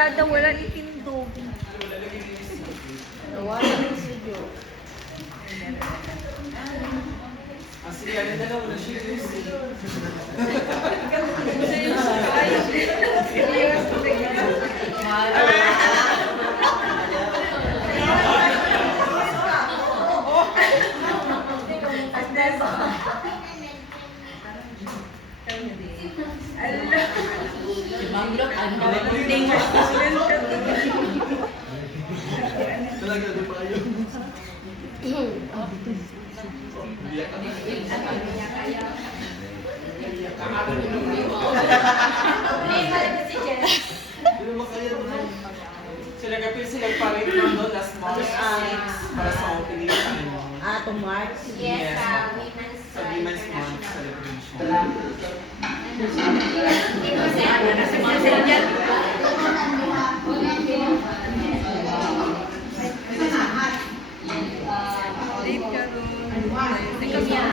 Sarada, wala ni tindog. Nawala ni studio. Sige, ano na lang, serious. Manglok, ano? Talaga, di pa kayo. Sila kapil sila palit ng doon last March 6 para sa opening time. To March? Yes, sa Women's Month celebration.